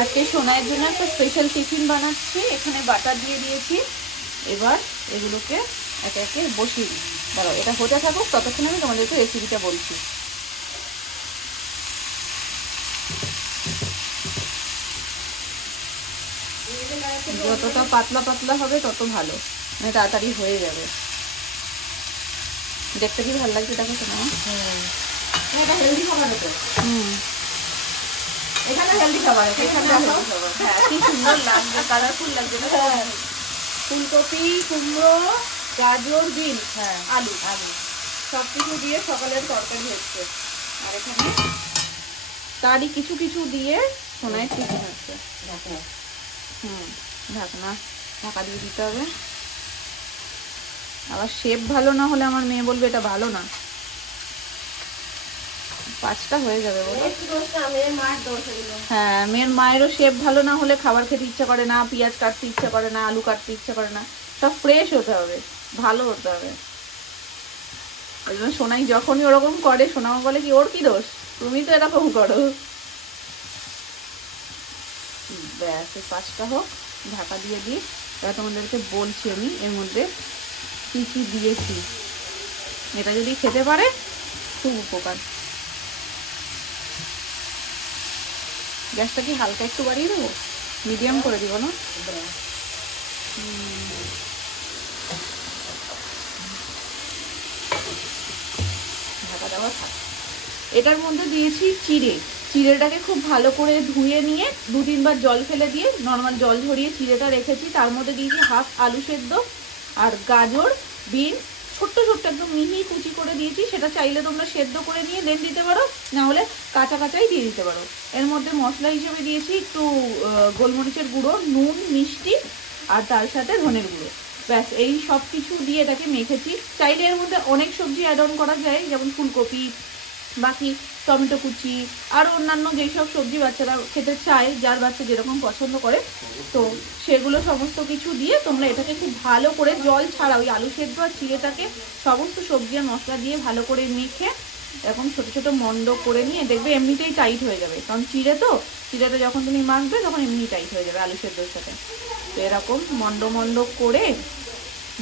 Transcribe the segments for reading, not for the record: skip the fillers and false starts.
আজকে সোনাইয়ের জন্য একটা স্পেশাল টিফিন বানাচ্ছি। এখানে বাটার দিয়ে দিয়েছি। এবার এগুলোকে একে একে বসিয়ে দিই। দাঁড়াও, এটা হতে থাকুক, ততক্ষণ আমি তোমাদেরকে রেসিপিটা বলছি। যতটা পাতলা পাতলা হবে তত ভালো, মানে তাড়াতাড়ি হয়ে যাবে। দেখতে কি ভালো লাগছে দেখো শোনা। এটা হেলদি খাবার তো। এখানে হেলদি খাবার, এখানে হেলদি খাবার। হ্যাঁ, কি সুন্দর লাগছে, কালারফুল লাগছে না? ফুলকপি, কুমড়ো, গাজর, বিন, আলু সব কিছু দিয়ে সকালের তরকারি হচ্ছে। আর এখানে তারই কিছু কিছু দিয়ে সোনায় টিফিন হচ্ছে। ঢাকনা ঢাকা দিয়ে দিতে হবে। আবার শেপ ভালো না হলে আমার মেয়ে বলবে এটা ভালো না। 5টা হয়ে যাবে বলো। হ্যাঁ, মেয়ের মায়েরও শেপ ভালো না হলে খাবার খেতে ইচ্ছা করে না, পেঁয়াজ কাটতে ইচ্ছা করে না, আলু কাটতে ইচ্ছা করে না। সব ফ্রেশ হতে হবে, ভালো হতে হবে। ওই জন্য সোনাই যখনই ওরকম করে, সোনামা বলে কি ওর কি দোষ, তুমি তো এরকম করো। ব্যাস, 5টা হোক, ঢাকা দিয়ে দিই। এবার তোমাদেরকে বলছি আমি এর মধ্যে কি কি দিয়েছি। এটা যদি খেতে পারে খুব উপকার। গ্যাসটা কি হালকা একটু বাড়িয়ে দেবো, মিডিয়াম করে দিব না? ঢাকা দেওয়া থাক। এটার মধ্যে দিয়েছি চিড়েটাকে খুব ভালো করে ধুয়ে নিয়ে 2-3 বার জল ফেলে দিয়ে নর্মাল জল ঝরিয়ে চিড়েটা রেখেছি। তার মধ্যে দিয়েছি হাফ আলু সেদ্ধ আর গাজর, বিন ছোট্ট ছোট্ট একদম মিহি কুচি করে দিয়েছি। সেটা চাইলে তোমরা সেদ্ধ করে নিয়ে দেন দিতে পারো, না হলে কাঁচা কাঁচাই দিয়ে দিতে পারো। এর মধ্যে মশলা হিসেবে দিয়েছি একটু গোলমরিচের গুঁড়ো, নুন, মিষ্টি আর তার সাথে ধনের গুঁড়ো। ব্যাস, এই সব কিছু দিয়ে এটাকে মেখেছি। চাইলে এর মধ্যে অনেক সবজি অ্যাড অন করা যায়, যেমন ফুলকপি, বাকি টমেটো কুচি, আরও অন্যান্য যেসব সবজি বাচ্চারা খেতে চায়, যার বাচ্চা যেরকম পছন্দ করে, তো সেগুলো সমস্ত কিছু দিয়ে তোমরা এটাকে খুব ভালো করে জল ছাড়া ওই আলু সেদ্ধ আর চিড়েটাকে সমস্ত সবজি আর মশলা দিয়ে ভালো করে মেখে এরকম ছোট ছোট মন্ড করে নিয়ে দেখবে এমনিতেই টাইট হয়ে যাবে। কারণ চিড়েটা যখন তুমি মাখবে তখন এমনি টাইট হয়ে যাবে আলু সেদ্ধর সাথে। তো এরকম মন্ড করে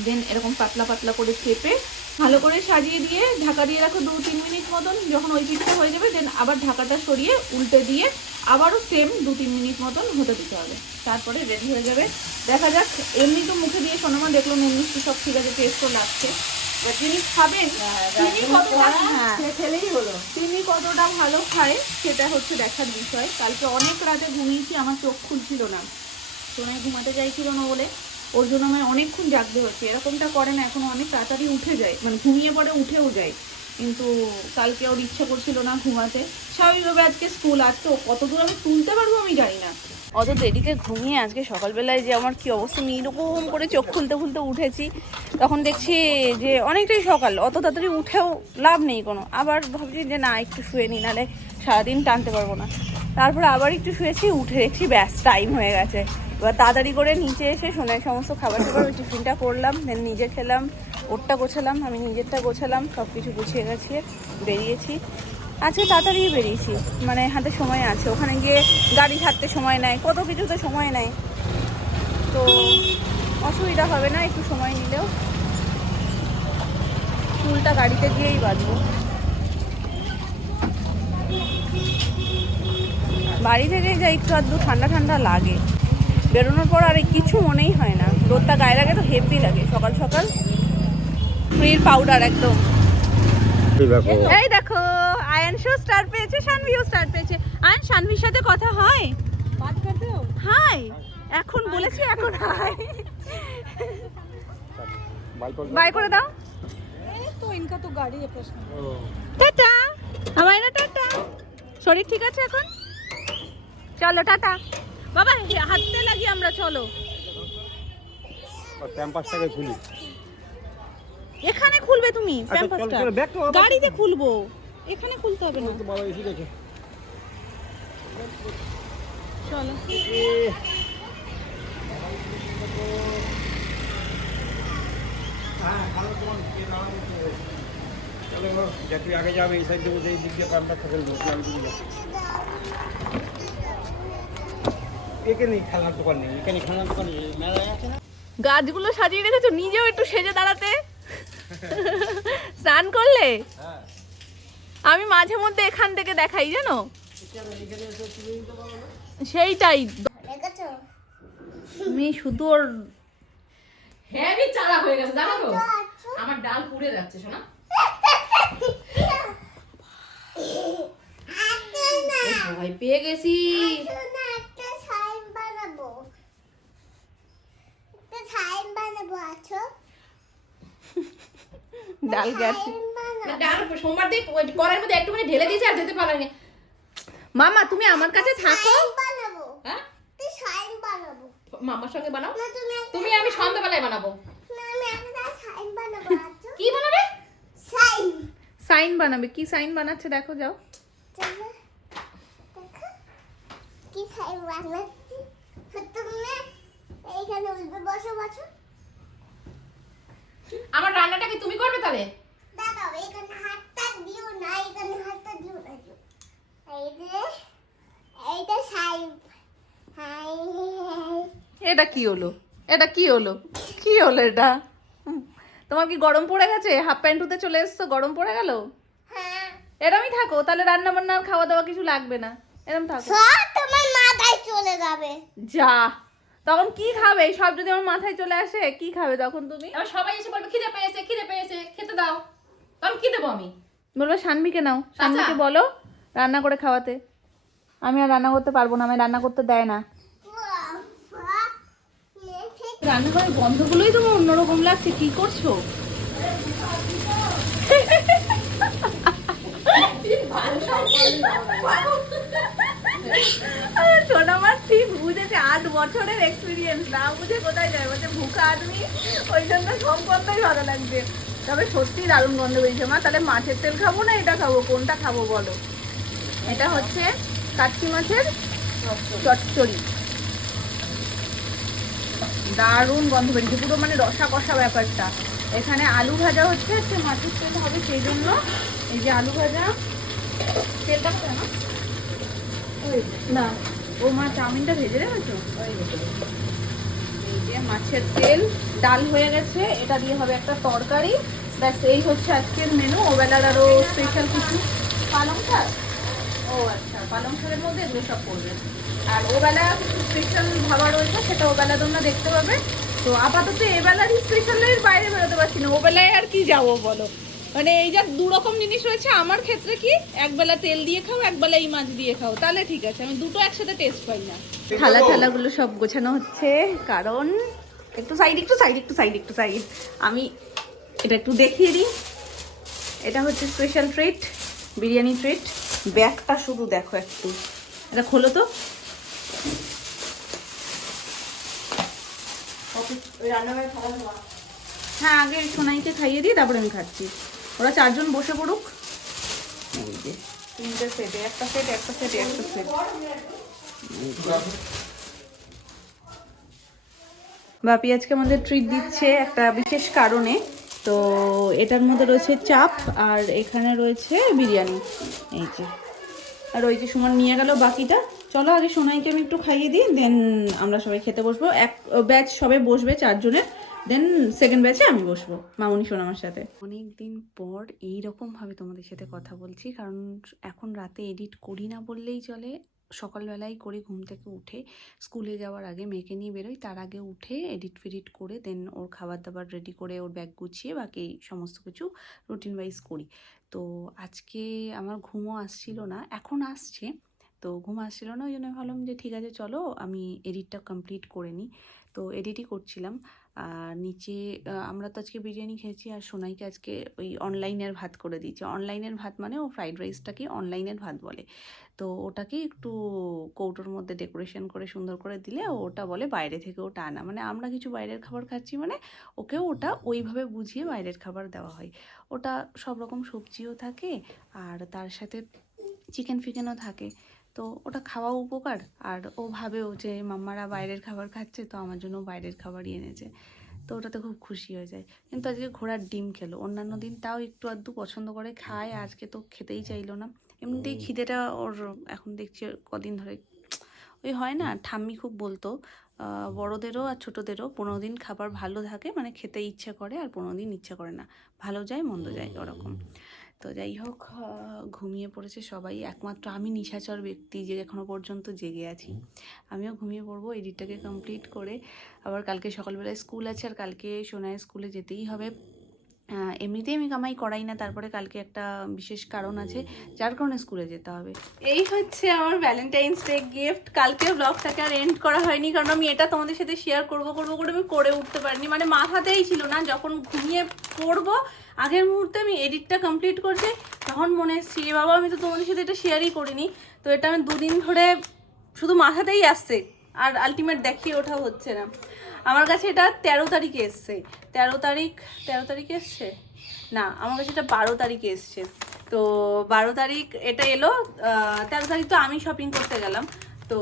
দেন এরকম পাতলা পাতলা করে চেপে ভালো করে সাজিয়ে দিয়ে ঢাকা দিয়ে রাখো 2-3 মিনিট মতন। যখন ওই পিঠটা হয়ে যাবে দেন আবার ঢাকাটা সরিয়ে উল্টে দিয়ে আবারও সেম 2-3 মিনিট মতন হতে দিতে হবে। তারপরে রেডি হয়ে যাবে। দেখা যাক। এমনি তো মুখে দিয়ে সোনামা দেখলো নুন মিষ্টি সব ঠিক আছে, টেস্টও লাগছে। এবার যিনি খাবেন তিনি কতটা ভালো খায় সেটা হচ্ছে দেখার বিষয়। কালকে অনেক রাতে ঘুমিয়েছি, আমার চোখ খুলছিল না, সোনায় ঘুমাতে চাইছিল না বলে ওর জন্য আমার অনেকক্ষণ জাগতে হচ্ছে। এরকমটা করে না, এখন অনেক তাড়াতাড়ি উঠে যায়, মানে ঘুমিয়ে পড়ে উঠেও যায়, কিন্তু কালকে ওর ইচ্ছা করছিল না ঘুমাতে। স্বাভাবিকভাবে আজকে স্কুল, আজ তো কতদূর আমি তুলতে পারবো আমি জানি না। অত দেরিতে ঘুমিয়ে আজকে সকালবেলায় যে আমার কি অবস্থা, আমি এরকম করে চোখ খুলতে খুলতে উঠেছি, তখন দেখছি যে অনেকটাই সকাল, অত তাড়াতাড়ি উঠেও লাভ নেই কোনো। আবার ভাবছি যে না একটু শুয়ে নিই, নাহলে সারাদিন টানতে পারবো না। তারপরে আবার একটু শুয়েছি, উঠে দেখছি ব্যাস টাইম হয়ে গেছে। এবার তাড়াতাড়ি করে নিচে এসে সোনার সমস্ত খাবার ওই টিফিনটা করলাম, দেন নিজে খেলাম, ওরটা গোছালাম, আমি নিজেরটা গোছালাম, সব কিছু গুছিয়ে গেছিয়ে বেরিয়েছি। আজকে তাড়াতাড়ি বেরিয়েছি, মানে হাতে সময় আছে। ওখানে গিয়ে গাড়ি ছাড়তে সময় নেয়, কত কিছুতে সময় নেয়, তো অসুবিধা হবে না একটু সময় নিলেও। চুলটা গাড়িতে গিয়েই বাঁধবো। বাড়ি থেকে যা একটু আধটু ঠান্ডা ঠান্ডা লাগে, বেরোনোর পর আর কিছু মনেই হয় না। রোদটা গায়ে লাগে তো হেভি লাগে সকাল সকাল। ফ্রির পাউডার একদম। এই দেখো আয়ানশো স্টার পেয়েছে, শানভিও স্টার পেয়েছে। আয়ান শানভির সাথে কথা হয়? হাই এখন বলেছি, এখন হাই বাই করে দাও। तो इनका तो गाड़ी है प्रश्न। টাটা আমায় না, টাটা। শরীর ঠিক আছে এখন? চলো টাটা বাবা, হাঁটতে লাগি আমরা, চলো। ক্যাম্পাসটাকে খুলি, এখানে খুলবে তুমি প্যাম্পাসটা? গাড়িতে খুলবো, এখানে খুলতে হবে না। বাবা এসে গেছে, চলো। তুই আগে যাবে, এই সাইড দিয়ে এই দিক দিয়ে ক্যাম্পাসটা খুলবো। এখানে খেলার দোকান নেই, এখানে খেলার দোকান নেই, মেলায় আছে না। গাছগুলো সাজিয়ে রেখেছো, নিজেও একটু সেজে দাঁড়াতে। স্নান করলে? হ্যাঁ, আমি মাঝে মধ্যে এখান থেকে দেখাই জানো, এখানে এসে তুলে নিতে পারবো না। সেইটাই আমি শুধু ওর হেভি চারা হয়ে গেছে জানো তো, আমার ডাল পুড়ে যাচ্ছে শোনা। ভয় পেয়ে গেছি। ডাল গেছে, ডাল সোমবার দিয়ে কড়াইয়ের মধ্যে একটুখানি ঢেলে দিয়েছে আর যেতে পারেনি। মামা তুমি আমার কাছে থাকো, হ্যাঁ মামার সঙ্গে বানাও তুমি, আমি সন্ধ্যাবেলায় বানাবো। কি বানাবে? সাইন বানাবে। কি সাইন বানাচ্ছে দেখো, যাও। আমার রান্নাটা কি তুমি করবে তাহলে? এটা কি হলো, এটা কি হলো, কি হলো এটা? তোমার কি গরম পড়ে গেছে? হাফ প্যান্ট উঠে চলে এসছো, গরম পড়ে গেল? এরমই থাকো তাহলে, রান্না বান্না খাওয়া দাওয়া কিছু লাগবে না, এরম থাকো। তোমার মাথায় চলে যাবে। যা, তখন কি খাবে? সব যদি আমার মাথায় চলে আসে কি খাবে তখন তুমি? আবার সবাই এসে বলবে খিদে পেয়েছে, খিদে পেয়েছে, খেতে দাও। তখন কি দেবো আমি? বলবো সানভিকে নাও, সানভিকে বলো রান্না করে খাওয়াতে। আমি আর রান্না করতে পারবো না, আমি রান্না করতে দেয় না। রান্নাঘরের গন্ধগুলোই তোমার অন্যরকম লাগছে, কি করছো? ছোট মাছ ঠিক বুঝেছে, 8 বছরের এক্সপিরিয়েন্স, না বুঝে কোথায় যায়, বলছে ভুকা আদমি, ওই জন্য সব গন্ধই ভালো লাগছে। তবে সত্যি দারুণ গন্ধ বেরিয়েছে। মা তাহলে মাছের তেল খাবো না এটা খাবো, কোনটা খাবো বলো? এটা হচ্ছে কাচ্চি মাছের চচ্চড়ি, দারুণ গন্ধ বেরিয়েছে, পুরো মানে রসা কষা ব্যাপারটা। এখানে আলু ভাজা হচ্ছে, আজকে মাছের তেল হবে সেই জন্য এই যে আলু ভাজা। তেলটা কোথায় না? না, ও মা চাউমিনটা ভেজে রেখেছো? এই যে মাছের তেল, ডাল হয়ে গেছে, এটা দিয়ে হবে একটা তরকারি। ব্যাস এই হচ্ছে আজকের মেনু। ওবেলার আরও স্পেশাল কিছু পালং শাক, ও আচ্ছা পালং শাকের মধ্যে এগুলো সব করবে। আর ওবেলা কিছু স্পেশাল খাবার রয়েছে, সেটা ওবেলা তোমরা দেখতে পাবে। তো আপাতত এবেলারই স্পেশালের বাইরে বেরোতে পারছি না, ওবেলায় আর কি যাবো বলো। মানে এই যা দু রকম জিনিস রয়েছে, আমার ক্ষেত্রে কি একবেলা তেল দিয়ে খাও, একবেলা এই মাছ দিয়ে খাও, তাহলে ঠিক আছে। আমি দুটো একসাথে টেস্ট পাই না। থালা থালাগুলো সব গোছানো হচ্ছে, কারণ একটু সাইড, একটু সাইড, একটু সাইড, একটু সাইড। আমি এটা একটু দেখিয়ে দিই। এটা হচ্ছে স্পেশাল ট্রিট, বিরিয়ানি ট্রিট। ব্যাগটা শুধু দেখো একটু, এটা খোলো তো। হ্যাঁ আগে সোনাইকে খাইয়ে দিই, তারপরে আমি খাচ্ছি। ওরা 4 জন বসে পড়ুক। এই যে 3টে সেটে, একটা সেট, একটা সেট, একটা সেট। বাপি আজকে আমাদের ট্রিট দিচ্ছে একটা বিশেষ কারণে। তো এটার মধ্যে রয়েছে চাপ, আর এখানে রয়েছে বিরিয়ানি। এই যে, আর ওই যে সুমন নিয়ে গেল বাকিটা। চলো আগে সোনাইকে আমি একটু খাইয়ে দিই, দেন আমরা সবাই খেতে বসবো। এক ব্যাচ সবাই বসবে 4 জনের, দেন সেকেন্ড ব্যাচে আমি বসবো মামুনি সোনামার সাথে। অনেক দিন পর এইরকমভাবে তোমাদের সাথে কথা বলছি, কারণ এখন রাতে এডিট করি না বললেই চলে। সকালবেলায় করি, ঘুম থেকে উঠে স্কুলে যাওয়ার আগে মেয়েকে নিয়ে বেরোই, তার আগে উঠে এডিট ফেডিট করে দেন ওর খাবার দাবার রেডি করে ওর ব্যাগ গুছিয়ে বাকি সমস্ত কিছু রুটিন ওয়াইজ করি। তো আজকে আমার ঘুমও আসছিল না, এখন আসছে। তো ঘুম আসছিল না, ওই জন্য ভাবলাম যে ঠিক আছে চলো আমি এডিটটা কমপ্লিট করে নিই। তো এডিটই করছিলাম। আর নিচে আমরা তো আজকে বিরিয়ানি খেয়েছি, আর সোনাইকে আজকে ওই অনলাইনের ভাত করে দিয়েছি। অনলাইনের ভাত মানে ও ফ্রাইড রাইসটাকে অনলাইনের ভাত বলে। তো ওটাকে একটু কৌটোর মধ্যে ডেকোরেশন করে সুন্দর করে দিলে ওটা বলে বাইরে থেকে ওটা আনা, মানে আমরা কিছু বাইরের খাবার খাচ্ছি, মানে ওকেও ওটা ওইভাবে বুঝিয়ে বাইরের খাবার দেওয়া হয়। ওটা সব রকম সবজিও থাকে, আর তার সাথে চিকেন ফিকেনও থাকে। তো ওটা খাওয়া উপকার, আর ও ভাবেও যে মাম্মারা বাইরের খাবার খাচ্ছে, তো আমার জন্য বাইরের খাবারই এনেছে। তো ওটাতে খুব খুশি হয়ে যায়। কিন্তু আজকে ঘোড়ার ডিম খেলো, অন্যান্য দিন তাও একটু আধটু পছন্দ করে খায়, আজকে তো খেতেই চাইলো না। এমনিতেই খিদেটা ওর এখন দেখছি কদিন ধরে ওই হয় না, ঠাম্মি খুব বলতো বড়োদেরও আর ছোটোদেরও 15 দিন খাবার ভালো থাকে, মানে খেতে ইচ্ছে করে, আর 15 দিন ইচ্ছে করে না, ভালো যায় মন্দ যায় ওরকম। তো যাই হোক, ঘুমিয়ে পড়েছে সবাই, একমাত্র আমি নিশাচর ব্যক্তি যে এখনও পর্যন্ত জেগে আছি। আমিও ঘুমিয়ে পড়বো এডিটটাকে কমপ্লিট করে। আবার কালকে সকালবেলায় স্কুল আছে, আর কালকে সোনায় স্কুলে যেতেই হবে। এমনিতেই আমি কামাই করাই না, তারপরে কালকে একটা বিশেষ কারণ আছে যার কারণে স্কুলে যেতে হবে। এই হচ্ছে আমার ভ্যালেন্টাইন্স ডে গিফট। কালকে ব্লগটাকে আর এন্ড করা হয়নি, কারণ আমি এটা তোমাদের সাথে শেয়ার করবো করে আমি করে উঠতে পারিনি, মানে মাথাতেই ছিল না। যখন ঘুমিয়ে পড়বো আগের মুহূর্তে আমি এডিটটা কমপ্লিট করছি, তখন মনে এসছি যে বাবা আমি তো তোমাদের সাথে এটা শেয়ারই করিনি। তো এটা আমি 2 দিন ধরে শুধু মাথাতেই আসছে, আর আলটিমেট দেখিয়ে ওঠা হচ্ছে না। আমার কাছে এটা 13 তারিখে এসছে, 13 তারিখে এসছে না, আমার কাছে এটা 12 তারিখে এসছে। তো 12 তারিখ এটা এলো, 13 তারিখ তো আমি শপিং করতে গেলাম। তো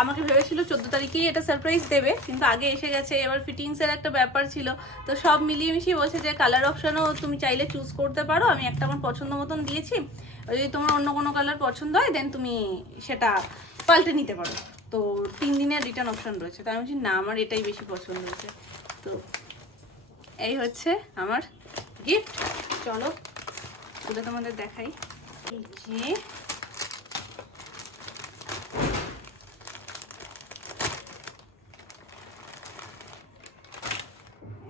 আমাকে ভেবেছিল 14 তারিখেই এটা সারপ্রাইজ দেবে, কিন্তু আগে এসে গেছে। এবার ফিটিংসের একটা ব্যাপার ছিল, তো সব মিলিয়ে মিশিয়ে বলছে যে কালার অপশানও তুমি চাইলে চুজ করতে পারো, আমি একটা আমার পছন্দ মতন দিয়েছি, যদি তোমার অন্য কোনো কালার পছন্দ হয় দেন তুমি সেটা পাল্টে নিতে পারো। তো 3 দিনের রিটার্ন অপশন রয়েছে। তো আমি বলছি না, আমার এটাই বেশি পছন্দ হয়েছে। তো এই হচ্ছে আমার গিফট। চলো খুলে তোমাদের দেখাই। এই যে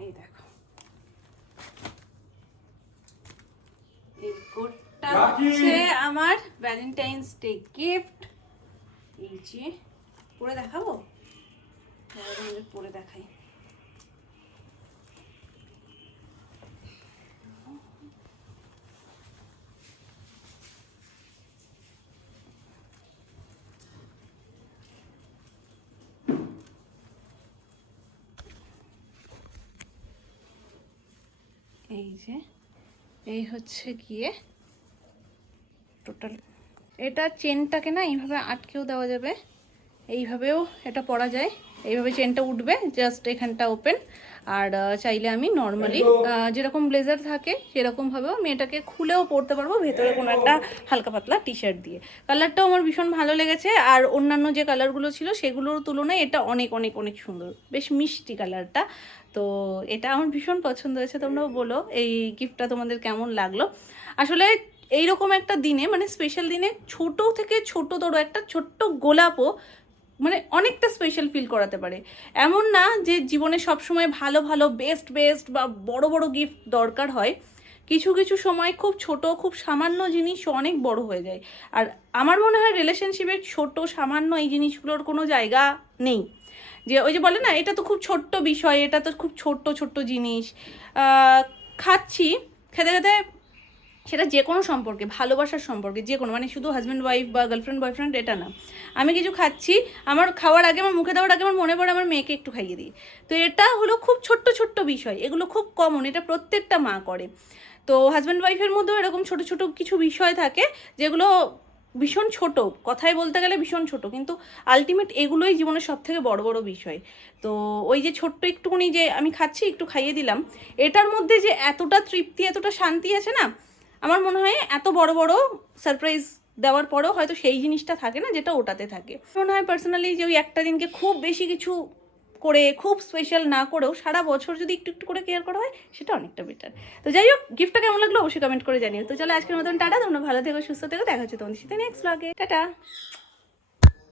এই দেখো, এই কোটটা হচ্ছে আমার ভ্যালেন্টাইন্স ডে গিফট। এই যে পরে দেখাবো, পরে দেখাই। এই যে এই হচ্ছে গিয়ে টোটাল। এটা চেনটাকে না এইভাবে আটকেও দেওয়া যাবে, এইভাবেও এটা পরা যায়, এইভাবে চেনটা উঠবে, জাস্ট এখানটা ওপেন। আর চাইলে আমি নর্মালি যেরকম ব্লেজার থাকে সেরকমভাবেও আমি এটাকে খুলেও পরতে পারবো, ভেতরে কোনো একটা হালকা পাতলা টি শার্ট দিয়ে। কালারটাও আমার ভীষণ ভালো লেগেছে, আর অন্যান্য যে কালারগুলো ছিল সেগুলোর তুলনায় এটা অনেক অনেক অনেক সুন্দর, বেশ মিষ্টি কালারটা। তো এটা আমার ভীষণ পছন্দ হয়েছে। তোমরাও বলো এই গিফটটা তোমাদের কেমন লাগলো। আসলে এইরকম একটা দিনে, মানে স্পেশাল দিনে, ছোট থেকে ছোটতর একটা ছোট্ট গোলাপও মানে অনেকটা স্পেশাল ফিল করাতে পারে। এমন না যে জীবনে সবসময় ভালো ভালো বেস্ট বা বড় বড় গিফট দরকার হয়, কিছু কিছু সময় খুব ছোট খুব সামান্য জিনিস অনেক বড় হয়ে যায়। আর আমার মনে হয় রিলেশনশিপের ছোট সামান্য এই জিনিসগুলোর কোনো জায়গা নেই। যে ওই যে বলে না এটা তো খুব ছোট্ট বিষয়, এটা তো খুব ছোট্ট জিনিস। খাচ্ছি, খেতে খেতে, সেটা যে কোনো সম্পর্কে, ভালোবাসার সম্পর্কে যে কোনো, মানে শুধু হাজব্যান্ড ওয়াইফ বা গার্লফ্রেন্ড বয়ফ্রেন্ড এটা না, আমি কিছু খাচ্ছি, আমার খাওয়ার আগে, আমার মুখে দেওয়ার আগে আমার মনে পড়ে আমার মেয়েকে একটু খাইয়ে দিই। তো এটা হলো খুব ছোট্ট বিষয়, এগুলো খুব কমন, এটা প্রত্যেকটা মা করে। তো হাজব্যান্ড ওয়াইফের মধ্যেও এরকম ছোট কিছু বিষয় থাকে যেগুলো ভীষণ ছোট, কথায় বলতে গেলে ভীষণ ছোট, কিন্তু আলটিমেট এগুলোই জীবনের সব থেকে বড় বিষয়। তো ওই যে ছোট্ট একটুখানি যে আমি খাচ্ছি একটু খাইয়ে দিলাম, এটার মধ্যে যে এতটা তৃপ্তি এতটা শান্তি আছে না, আমার মনে হয় এত বড় সারপ্রাইজ দেওয়ার পরেও হয়তো সেই জিনিসটা থাকে না যেটা ওটাতে থাকে। মনে হয় পার্সোনালি যে ওই একটা দিনকে খুব বেশি কিছু করে, খুব স্পেশাল না করেও সারা বছর যদি একটু করে কেয়ার করা হয় সেটা অনেকটা বেটার। তো যাই হোক, গিফটটা কেমন লাগলো অবশ্যই কমেন্ট করে জানিও। তো চলো আজকের মতন টাটা, তোমরা ভালো থেকো, সুস্থ থেকো, দেখা হচ্ছে তোমাদের সাথে নেক্সট ব্লগে। টাটা।